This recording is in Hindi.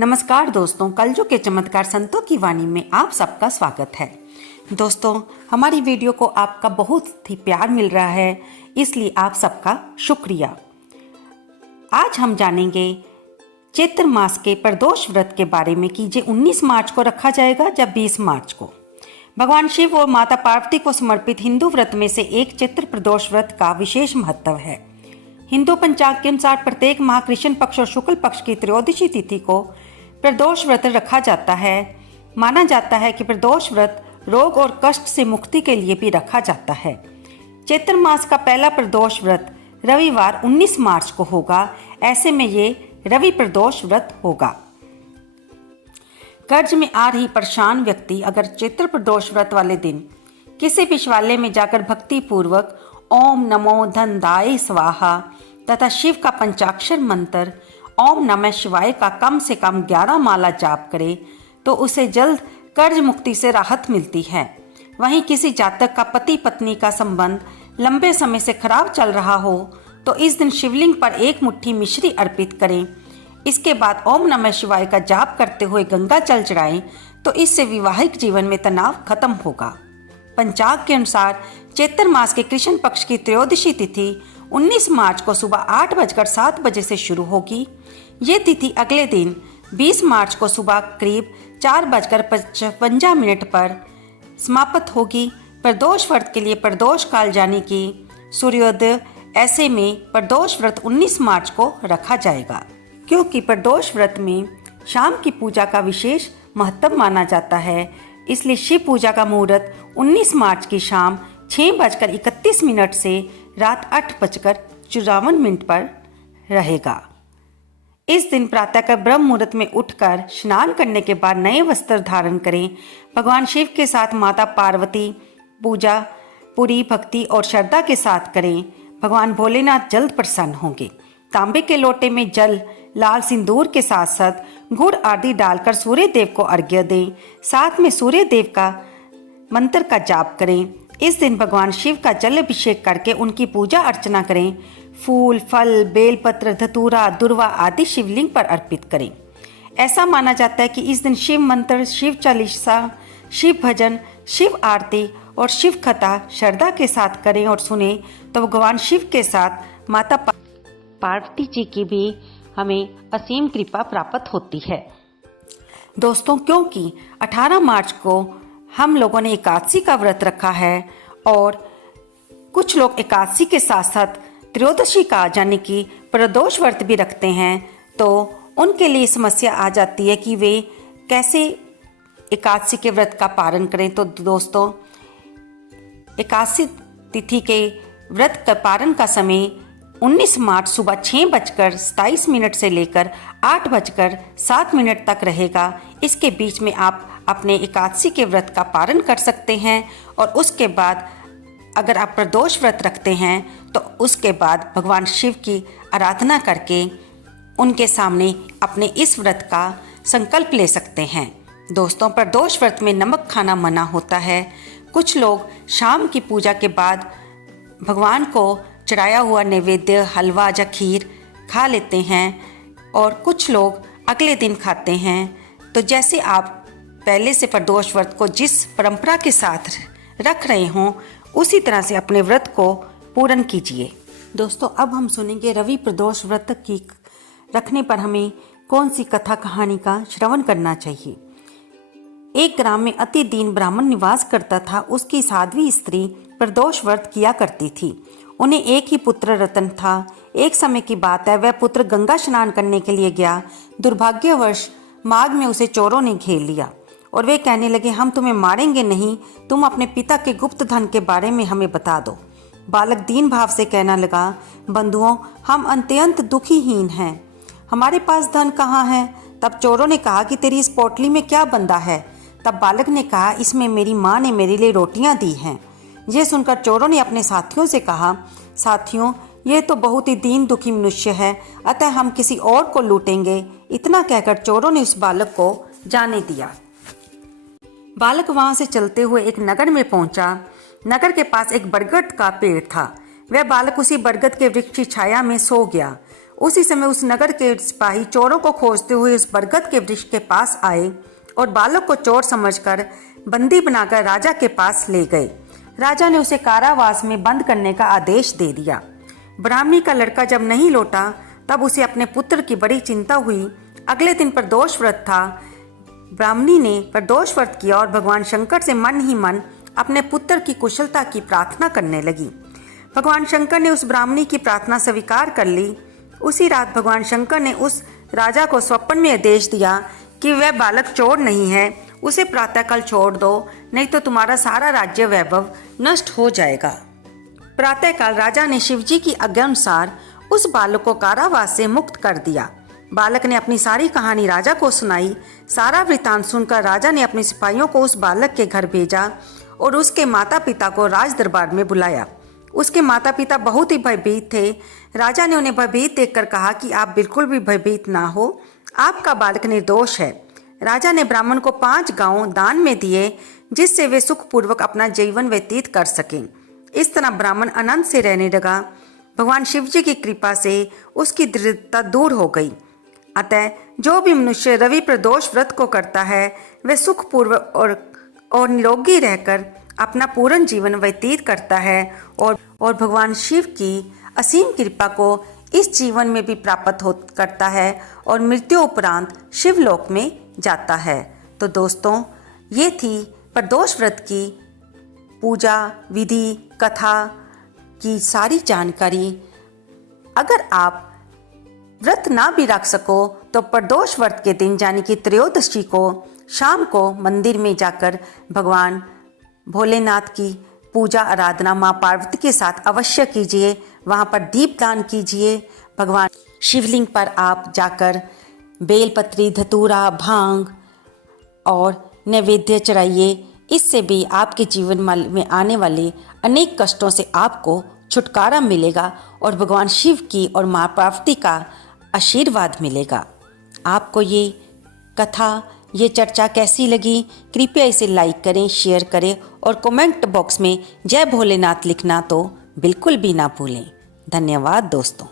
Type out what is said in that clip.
नमस्कार दोस्तों, कलयुग के चमत्कार संतों की वाणी में आप सबका स्वागत है। दोस्तों, हमारी वीडियो को आपका बहुत ही प्यार मिल रहा है, इसलिए आप सबका शुक्रिया। आज हम जानेंगे चैत्र मास के प्रदोष व्रत के बारे में कि ये 19 मार्च को रखा जाएगा या 20 मार्च को। भगवान शिव और माता पार्वती को समर्पित हिंदू व्रत में से एक चैत्र प्रदोष व्रत का विशेष महत्व है। हिंदू पंचांग के अनुसार प्रत्येक माह कृष्ण पक्ष और शुक्ल पक्ष की त्रयोदशी तिथि को प्रदोष व्रत रखा जाता है। माना जाता है कि प्रदोष व्रत रोग और कष्ट से मुक्ति के लिए भी रखा जाता है। चैत्र मास का पहला प्रदोष व्रत रविवार 19 मार्च को होगा। ऐसे में ये रवि प्रदोष व्रत होगा। कर्ज में आ रही परेशान व्यक्ति अगर चैत्र प्रदोष व्रत वाले दिन किसी भी शिवालय में जाकर भक्ति पूर्वक ओम नमो धनदाय स्वाहा तथा शिव का पंचाक्षर मंत्र ओम नमः शिवाय का कम से कम 11 माला जाप करे तो उसे जल्द कर्ज मुक्ति से राहत मिलती है। वहीं किसी जातक का पति पत्नी का संबंध लंबे समय से खराब चल रहा हो तो इस दिन शिवलिंग पर एक मुट्ठी मिश्री अर्पित करें। इसके बाद ओम नमः शिवाय का जाप करते हुए गंगा जल चढ़ाएं तो इससे वैवाहिक जीवन में तनाव खत्म होगा। पंचांग के अनुसार चैत्र मास के कृष्ण पक्ष की त्रयोदशी तिथि 19 मार्च को सुबह 8:07 से शुरू होगी। ये तिथि अगले दिन 20 मार्च को सुबह करीब 4:55 पर समाप्त होगी। प्रदोष व्रत के लिए प्रदोष काल यानी कि सूर्योदय, ऐसे में प्रदोष व्रत 19 मार्च को रखा जाएगा, क्योंकि प्रदोष व्रत में शाम की पूजा का विशेष महत्व माना जाता है। इसलिए शिव पूजा का मुहूर्त 19 मार्च की शाम 6:31 से रात 8:54 पर रहेगा। इस दिन प्रातःकाल ब्रह्म मुहूर्त में उठकर स्नान करने के बाद नए वस्त्र धारण करें। भगवान शिव के साथ माता पार्वती पूजा पूरी भक्ति और श्रद्धा के साथ करें। भगवान भोलेनाथ जल्द प्रसन्न होंगे। तांबे के लोटे में जल, लाल सिंदूर के साथ साथ गुड़ आदि डालकर सूर्य देव को अर्घ्य दें। साथ में सूर्य देव का मंत्र का जाप करें। इस दिन भगवान शिव का जल अभिषेक करके उनकी पूजा अर्चना करें। फूल, फल, बेलपत्र, धतूरा, दुर्वा आदि शिवलिंग पर अर्पित करें। ऐसा माना जाता है कि इस दिन शिव मंत्र, शिव चालीसा, शिव भजन, शिव आरती और शिव कथा श्रद्धा के साथ करें और सुने तो भगवान शिव के साथ माता पार्वती जी की भी हमें असीम कृपा प्राप्त होती है। दोस्तों, क्योंकि 18 मार्च को हम लोगों ने एकादशी का व्रत रखा है और कुछ लोग एकादशी के साथ साथ त्रयोदशी का यानी कि प्रदोष व्रत भी रखते हैं, तो उनके लिए समस्या आ जाती है कि वे कैसे एकादशी के व्रत का पालन करें। तो दोस्तों, एकादशी तिथि के व्रत का पालन का समय 19 मार्च सुबह 6:27 से लेकर 8:07 तक रहेगा। इसके बीच में आप अपने एकादशी के व्रत का पालन कर सकते हैं और उसके बाद अगर आप प्रदोष व्रत रखते हैं तो उसके बाद भगवान शिव की आराधना करके उनके सामने अपने इस व्रत का संकल्प ले सकते हैं। दोस्तों, प्रदोष व्रत में नमक खाना मना होता है। कुछ लोग शाम की पूजा के बाद भगवान को चढ़ाया हुआ नैवेद्य, हलवा या खीर खा लेते हैं और कुछ लोग अगले दिन खाते हैं। तो जैसे आप पहले से प्रदोष व्रत को जिस परंपरा के साथ रख रहे हों उसी तरह से अपने व्रत को पूर्ण कीजिए। दोस्तों, अब हम सुनेंगे रवि प्रदोष व्रत की रखने पर हमें कौन सी कथा कहानी का श्रवण करना चाहिए। एक ग्राम में अति दीन ब्राह्मण निवास करता था। उसकी साध्वी स्त्री प्रदोष व्रत किया करती थी। उन्हें एक ही पुत्र रतन था। एक समय की बात है, वह पुत्र गंगा स्नान करने के लिए गया। दुर्भाग्यवश मार्ग में उसे चोरों ने घेर लिया और वे कहने लगे, हम तुम्हें मारेंगे नहीं, तुम अपने पिता के गुप्त धन के बारे में हमें बता दो। बालक दीन भाव से कहना लगा, बंधुओं, हम अत्यंत दुखीहीन हैं, हमारे पास धन कहाँ है। तब चोरों ने कहा कि तेरी इस पोटली में क्या बंधा है। तब बालक ने कहा, इसमें मेरी माँ ने मेरे लिए रोटियां दी हैं। ये सुनकर चोरों ने अपने साथियों से कहा, साथियों, ये तो बहुत ही दीन दुखी मनुष्य है, अतः हम किसी और को लूटेंगे। इतना कहकर चोरों ने उस बालक को जाने दिया। बालक वहां से चलते हुए एक नगर में पहुंचा। नगर के पास एक बरगद का पेड़ था। वह बालक उसी बरगद के वृक्ष की छाया में सो गया। उसी समय उस नगर के सिपाही चोरों को खोजते हुए उस बरगद के वृक्ष के पास आए और बालक को चोर समझकर बंदी बनाकर राजा के पास ले गए। राजा ने उसे कारावास में बंद करने का आदेश दे दिया। ब्राह्मणी का लड़का जब नहीं लौटा तब उसे अपने पुत्र की बड़ी चिंता हुई। अगले दिन प्रदोष व्रत था। ब्राह्मणी ने प्रदोष व्रत किया और भगवान शंकर से मन ही मन अपने पुत्र की कुशलता की प्रार्थना करने लगी। भगवान शंकर ने उस ब्राह्मणी की प्रार्थना स्वीकार कर ली। उसी रात भगवान शंकर ने उस राजा को स्वप्न में आदेश दिया कि वह बालक चोर नहीं है, उसे प्रातःकाल छोड़ दो, नहीं तो तुम्हारा सारा राज्य वैभव नष्ट हो जाएगा। प्रातःकाल राजा ने शिवजी की आज्ञा अनुसार उस बालक को कारावास से मुक्त कर दिया। बालक ने अपनी सारी कहानी राजा को सुनाई। सारा वृतांत सुनकर राजा ने अपने सिपाहियों को उस बालक के घर भेजा और उसके माता पिता को राज दरबार में बुलाया। उसके माता पिता बहुत ही भयभीत थे। राजा ने उन्हें भयभीत देखकर कहा कि आप बिल्कुल भी भयभीत ना हो, आपका बालक निर्दोष है। राजा ने ब्राह्मण को 5 गांव दान में दिए जिससे वे सुखपूर्वक अपना जीवन व्यतीत कर सकें। इस तरह ब्राह्मण आनंद से रहने लगा। भगवान शिवजी की कृपा से उसकी दरिद्रता दूर हो गई। अतः जो भी मनुष्य रवि प्रदोष व्रत को करता है वह सुखपूर्वक और निरोगी रहकर अपना पूर्ण जीवन व्यतीत करता है और भगवान शिव की असीम कृपा को इस जीवन में भी प्राप्त करता है और मृत्यु उपरांत शिवलोक में जाता है। तो दोस्तों, ये थी प्रदोष व्रत की पूजा विधि कथा की सारी जानकारी। अगर आप व्रत ना भी रख सको तो प्रदोष व्रत के दिन यानी कि त्रयोदशी को शाम को मंदिर में जाकर भगवान भोलेनाथ की पूजा आराधना माँ पार्वती के साथ अवश्य कीजिए। वहाँ पर दीपदान कीजिए। भगवान शिवलिंग पर आप जाकर बेलपत्री, धतूरा, भांग और नैवेद्य चढ़ाइए। इससे भी आपके जीवन में आने वाले अनेक कष्टों से आपको छुटकारा मिलेगा और भगवान शिव की और माँ पार्वती का आशीर्वाद मिलेगा। आपको ये कथा, ये चर्चा कैसी लगी? कृपया इसे लाइक करें, शेयर करें और कमेंट बॉक्स में जय भोलेनाथ लिखना तो बिल्कुल भी ना भूलें। धन्यवाद दोस्तों।